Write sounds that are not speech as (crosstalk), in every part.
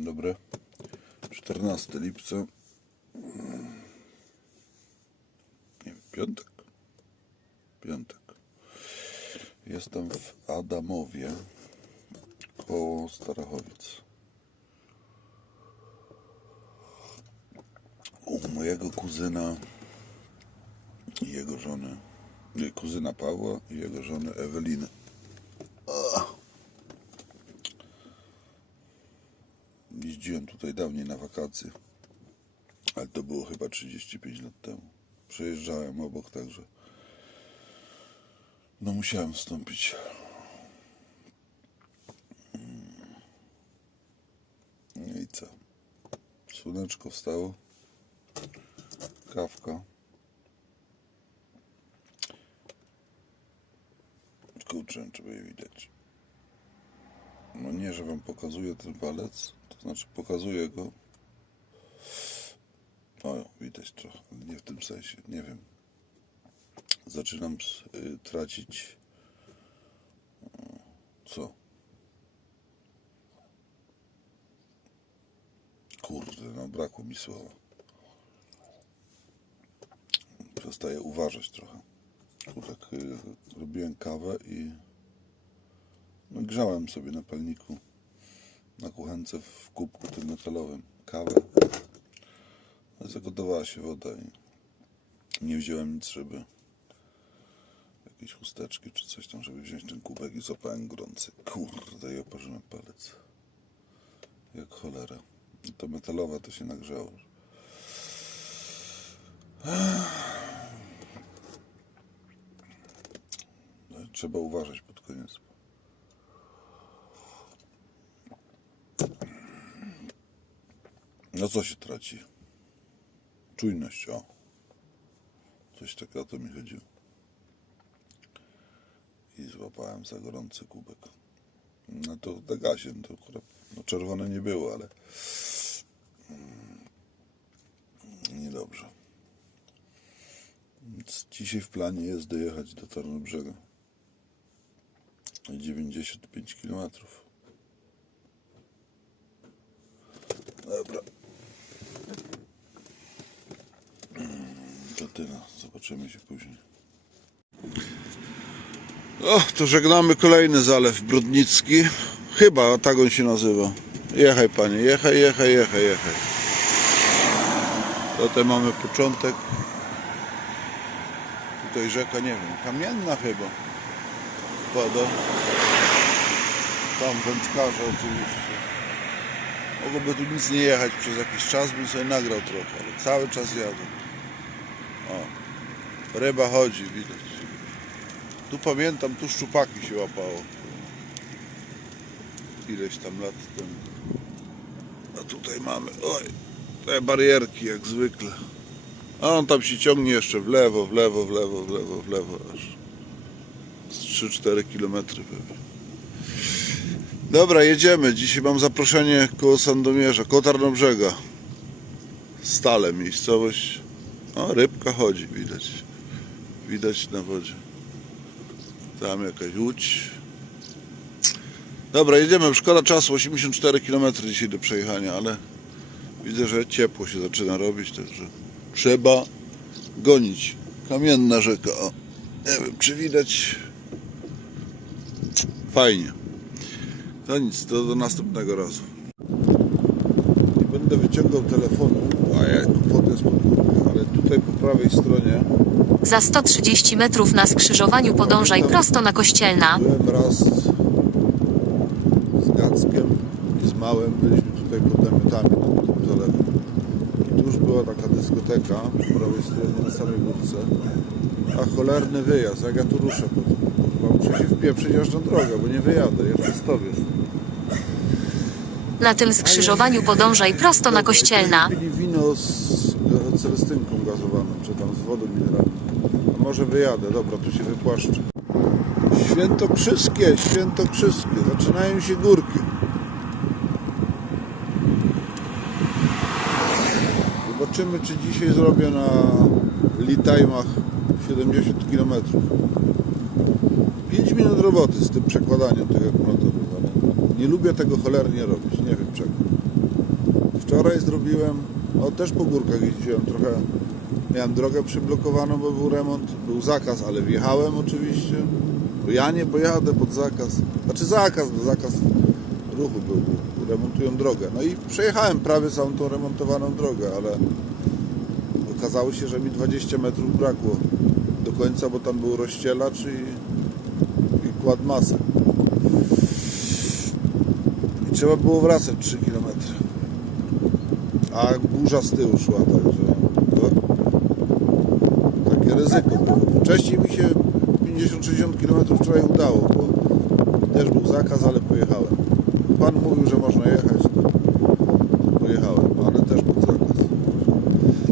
Dzień dobry. 14 lipca. Nie wiem, piątek? Piątek. Jestem w Adamowie koło Starachowic. U mojego kuzyna i jego żony. Kuzyna Pawła i jego żony Eweliny. Jeździłem tutaj dawniej na wakacje, ale to było chyba 35 lat temu. Przejeżdżałem obok, także no musiałem wstąpić. No i co? Słoneczko wstało. Kawka. Kurczę, czy je widać. No nie, że wam pokazuję ten palec, to znaczy pokazuję go. O, widać trochę, nie w tym sensie, nie wiem. Zaczynam y, tracić. o, Co? Kurde, no brakło mi słowa. Przestaję uważać trochę. Kurde, y, robiłem kawę i no, grzałem sobie na palniku na kuchence w kubku tym metalowym kawę. Zagotowała się woda i nie wziąłem nic, żeby jakieś chusteczki czy coś tam, żeby wziąć ten kubek i złapałem gorący. Kurde, i oparzyłem palec. Jak cholera. I to metalowe to się nagrzało. No, Trzeba uważać pod koniec. Co się traci? Czujność, o. Coś takiego o to mi chodziło. I złapałem za gorący kubek. No to na gazie, no to akurat, no czerwone nie było, ale mm, niedobrze. Więc dzisiaj w planie jest dojechać do Tarnobrzega. 95 km. Dobra. Zobaczymy się później. O, to żegnamy kolejny zalew Brodnicki. Chyba tak on się nazywa. Jechaj panie, jechaj, jechaj, jechaj, jechaj. Mamy początek. Tutaj rzeka, nie wiem, kamienna chyba. Wpada. Tam wędkarze oczywiście. Mogłoby tu nic nie jechać przez jakiś czas, bym sobie nagrał trochę, ale cały czas jadę. O, ryba chodzi, widać. Tu pamiętam, tu szczupaki się łapało. Ileś tam lat temu. A tutaj mamy, oj, te barierki jak zwykle. A on tam się ciągnie jeszcze w lewo, w lewo, w lewo, w lewo, w lewo, aż z 3-4 kilometry pewnie. Dobra, jedziemy. Dzisiaj mam zaproszenie koło Sandomierza, koło Tarnobrzega. Stale miejscowość. O, rybka chodzi, widać. Widać na wodzie. Tam jakaś łódź. Dobra, jedziemy. Szkoda czasu, 84 km dzisiaj do przejechania, ale widzę, że ciepło się zaczyna robić, także trzeba gonić. Kamienna rzeka. O, nie wiem, czy widać. Fajnie. No nic, to do następnego razu. Będę wyciągał telefonu, a ja podwórkę, ale tutaj po prawej stronie Za 130 metrów na skrzyżowaniu podążaj prosto na Kościelna. byłem raz z Gackiem i z Małym, byliśmy tutaj pod namiotami nad tym zalewem. I tu już była taka dyskoteka po prawej stronie na samej górce. A cholerny wyjazd, jak ja tu ruszę potem. Muszę się wpieprzyć aż na drogę, bo nie wyjadę, jeszcze stowię. Na tym skrzyżowaniu podążaj prosto na Kościelna. Pili wino z e, celestynką gazowaną, czy tam z wodą mineralną. A może wyjadę, dobra, tu się wypłaszczę. Świętokrzyskie, świętokrzyskie, zaczynają się górki. Zobaczymy, czy dzisiaj zrobię na Litajmach 70 km. 5 minut roboty z tym przekładaniem tych akumulatorów, nie lubię tego cholernie robić, nie wiem czego. Wczoraj zrobiłem, o też po górkach jeździłem trochę. Miałem drogę przyblokowaną, bo był remont. Był zakaz, ale wjechałem oczywiście. Bo ja nie pojadę pod zakaz. Znaczy zakaz, no zakaz ruchu był, bo remontują drogę. No i przejechałem prawie całą tą remontowaną drogę, ale okazało się, że mi 20 metrów brakło do końca, bo tam był rozścielacz i, i kład masy. Trzeba było wracać 3 km. A burza z tyłu szła, także to takie ryzyko było. Wcześniej mi się 50-60 km wczoraj udało, bo też był zakaz, ale pojechałem. Pan mówił, że można jechać, to, pojechałem, ale też był zakaz.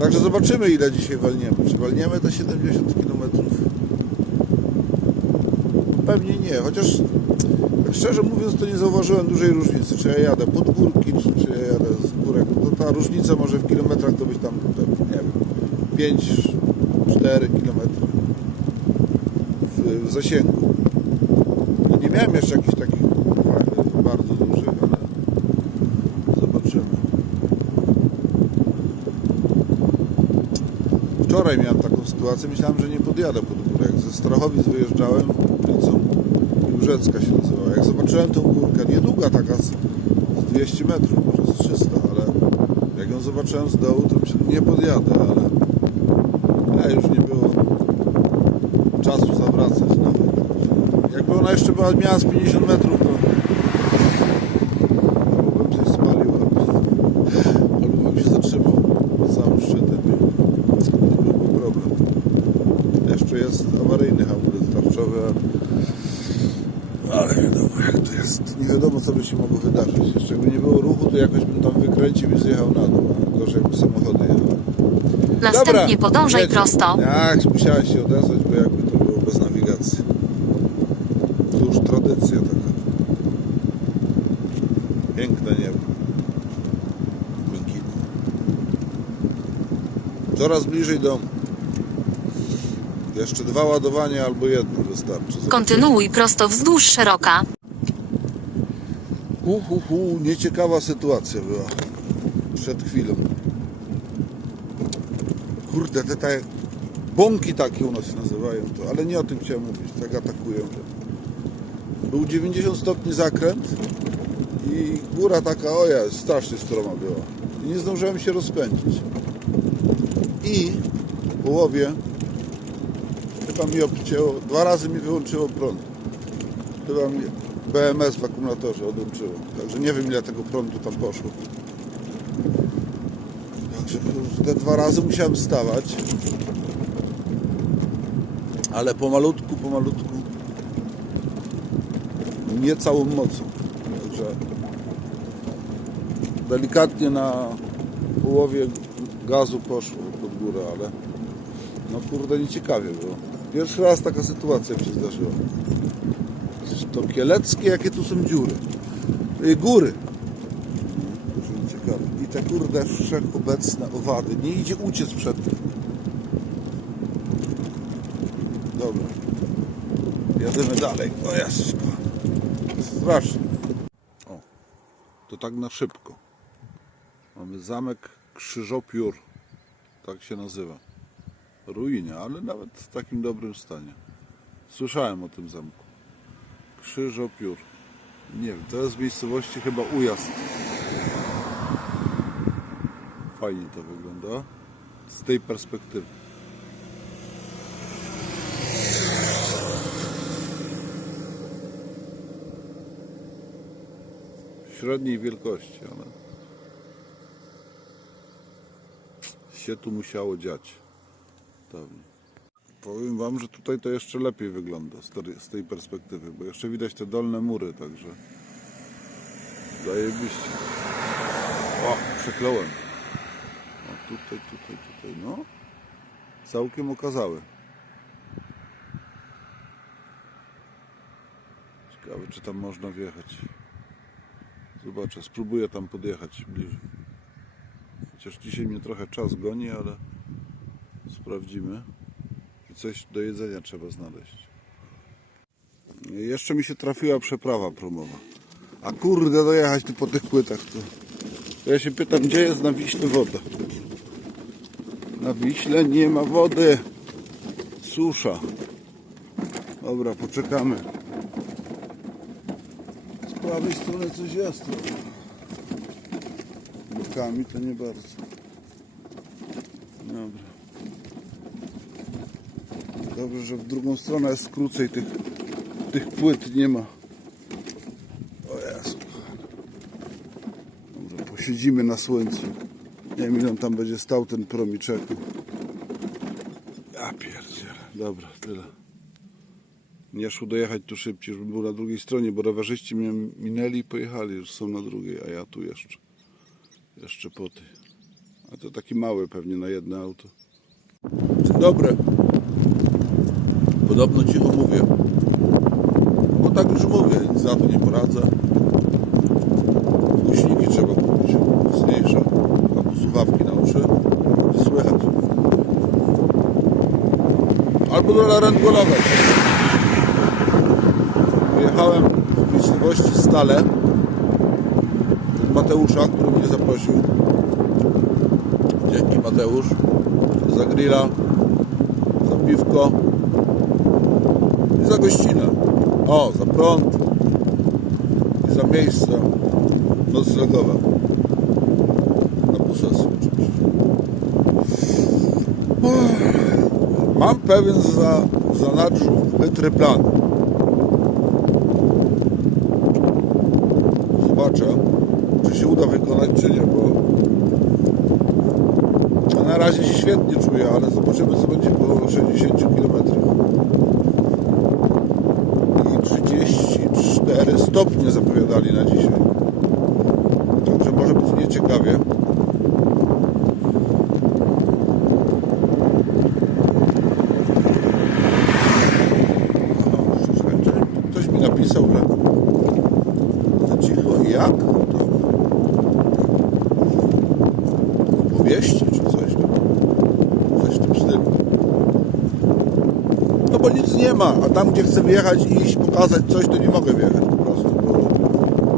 Także zobaczymy ile dzisiaj walniemy. Czy walniemy te 70 km? Pewnie nie, chociaż szczerze mówiąc to nie zauważyłem dużej różnicy, czy ja jadę pod górki, czy, czy ja jadę z górek. No ta różnica może w kilometrach to być tam, tam nie wiem, 5-4 km w, w zasięgu. No nie miałem jeszcze jakichś takich fajnych, bardzo dużych, ale zobaczymy. Wczoraj miałem taką sytuację, myślałem, że nie podjadę pod górę. Jak ze Strachowic wyjeżdżałem ulicą Jórzecka się nazywała. Jak zobaczyłem tą górkę, niedługa taka z, z 200 metrów, może z 300, ale jak ją zobaczyłem z dołu, to myślałem, nie podjadę, ale a już nie było czasu zawracać nawet. Jakby ona jeszcze była, miała z 50 metrów, to albo bym coś spalił, albo, albo bym się zatrzymał pod samym szczytem. To byłby problem. Jeszcze jest awaryjny hamulec tarczowy, a- ale wiadomo jak to jest. Nie wiadomo co by się mogło wydarzyć. Jeszcze jakby nie było ruchu, to jakoś bym tam wykręcił i zjechał na dół. A gorzej jakby samochody jechały. Następnie podążaj jedzie. prosto. Tak, musiałeś się odezwać, bo jakby to było bez nawigacji. To już tradycja taka. Piękne niebo. Błękitne. Coraz bliżej domu. Jeszcze dwa ładowania albo jedno wystarczy. Kontynuuj prosto wzdłuż szeroka. Hu, hu, hu, nieciekawa sytuacja była przed chwilą. Kurde, te, te bąki takie u nas nazywają, to, ale nie o tym chciałem mówić, tak atakują. Był 90 stopni zakręt i góra taka, oja, strasznie stroma była. I nie zdążyłem się rozpędzić. I w połowie chyba mi obcięło, dwa razy mi wyłączyło prąd. Chyba mi BMS w akumulatorze odłączyło. Także nie wiem ile tego prądu tam poszło. Także te dwa razy musiałem stawać. Ale pomalutku, pomalutku. Nie całą mocą. Także delikatnie na połowie gazu poszło pod górę, ale no kurde nieciekawie było. Pierwszy raz taka sytuacja mi się zdarzyła. Przecież to kieleckie, jakie tu są dziury. Y, góry. Ciekawe. I te kurde wszechobecne owady. Nie idzie uciec przed tym. Dobra. Jedziemy dalej. O jasko. Strasznie. O. To tak na szybko. Mamy zamek Krzyżopiór. Tak się nazywa. Ruinie, ale nawet w takim dobrym stanie. Słyszałem o tym zamku. Krzyżopiór. Nie wiem, to jest z miejscowości chyba Ujazd. Fajnie to wygląda. Z tej perspektywy. Średniej wielkości, ale się tu musiało dziać. Pewnie. Powiem Wam, że tutaj to jeszcze lepiej wygląda z tej- perspektywy, bo jeszcze widać te dolne mury, także zajebiście. O, przekląłem. O, tutaj, tutaj, tutaj, no. Całkiem okazały. Ciekawe, czy tam można wjechać. Zobaczę, spróbuję tam podjechać bliżej. Chociaż dzisiaj mnie trochę czas goni, ale sprawdzimy. Coś do jedzenia trzeba znaleźć. Jeszcze mi się trafiła przeprawa promowa. A kurde, dojechać tu po tych płytach to ja się pytam, gdzie jest na Wiśle woda? Na Wiśle nie ma wody. Susza. Dobra, poczekamy. Z prawej strony coś jest. Bokami to nie bardzo. Dobra. Dobrze, że w drugą stronę jest krócej tych, tych płyt nie ma. O Jezu. Dobra, posiedzimy na słońcu. Nie wiem ile tam będzie stał ten promiczek. Ja pierdzielę. Dobra, tyle. Nie szło dojechać tu szybciej, żeby był na drugiej stronie, bo rowerzyści mnie minęli i pojechali, już są na drugiej, a ja tu jeszcze. Jeszcze po tej. A to taki mały pewnie na jedno auto. Dzień dobry. Podobno cicho mówię. Bo tak już mówię, nic to nie poradzę. Głośniki trzeba kupić mocniejsze. Albo słuchawki na uszy. Słychać. Albo do laryngować. Pojechałem do miejscowości Stale od Mateusza, który mnie zaprosił. Dzięki Mateusz. Za grilla, za piwko gościnę. O, za prąd i za miejsce noclegowe. Na posesji oczywiście. Mam pewien za, zanadrzu chytry plan. Zobaczę, czy się uda wykonać, czy nie, bo na razie się świetnie czuję, ale zobaczymy co będzie po 60 km. I 34 stopnie zapowiadali na dzisiaj. Także może być nieciekawie. Czekaj, Ktoś mi napisał, że za cicho jak? To opowieści czy coś. Coś w tym stylu. No bo nic nie ma, a tam gdzie chcę wjechać i iść pokazać coś, to nie mogę wjechać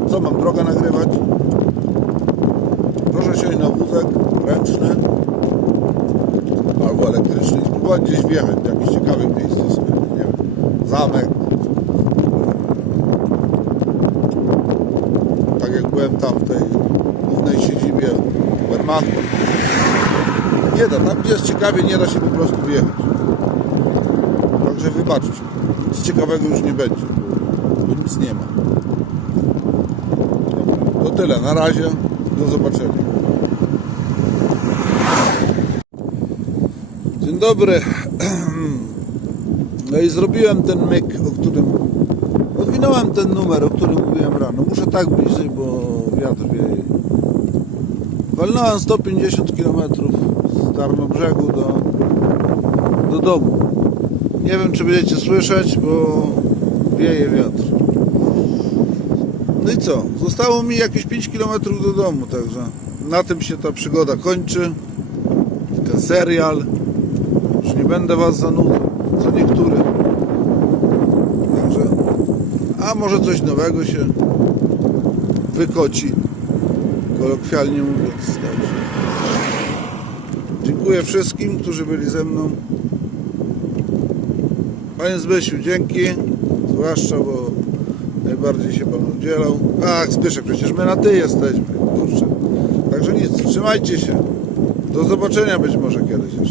co mam drogę nagrywać? Proszę się na wózek ręczny albo elektryczny i spróbować gdzieś wjechać do jakichś ciekawych miejsc sobie, nie wiem, zamek. Tak jak byłem tam w tej głównej siedzibie Wehrmachtu. Nie da, tam gdzie jest ciekawie nie da się po prostu wjechać. Także wybaczcie, nic ciekawego już nie będzie, bo nic nie ma. Tyle, na razie, do zobaczenia. Dzień dobry. (clears throat) No i zrobiłem ten myk, o którym... Odwinąłem ten numer, o którym mówiłem rano. Muszę tak bliżej, bo wiatr wieje. Walnąłem 150 km z Tarnobrzegu do, do domu. Nie wiem, czy będziecie słyszeć, bo wieje wiatr. No i co? Zostało mi jakieś 5 km do domu, także na tym się ta przygoda kończy. Ten serial. Już nie będę Was zanudzał, co niektóry. Także, a może coś nowego się wykoci, kolokwialnie mówiąc. Także. Dziękuję wszystkim, którzy byli ze mną. Panie Zbysiu, dzięki. Zwłaszcza, bo najbardziej się Pan udzielał. Ach, Zbyszek, przecież my na Ty jesteśmy. Kurczę. Także nic, trzymajcie się. Do zobaczenia być może kiedyś jeszcze.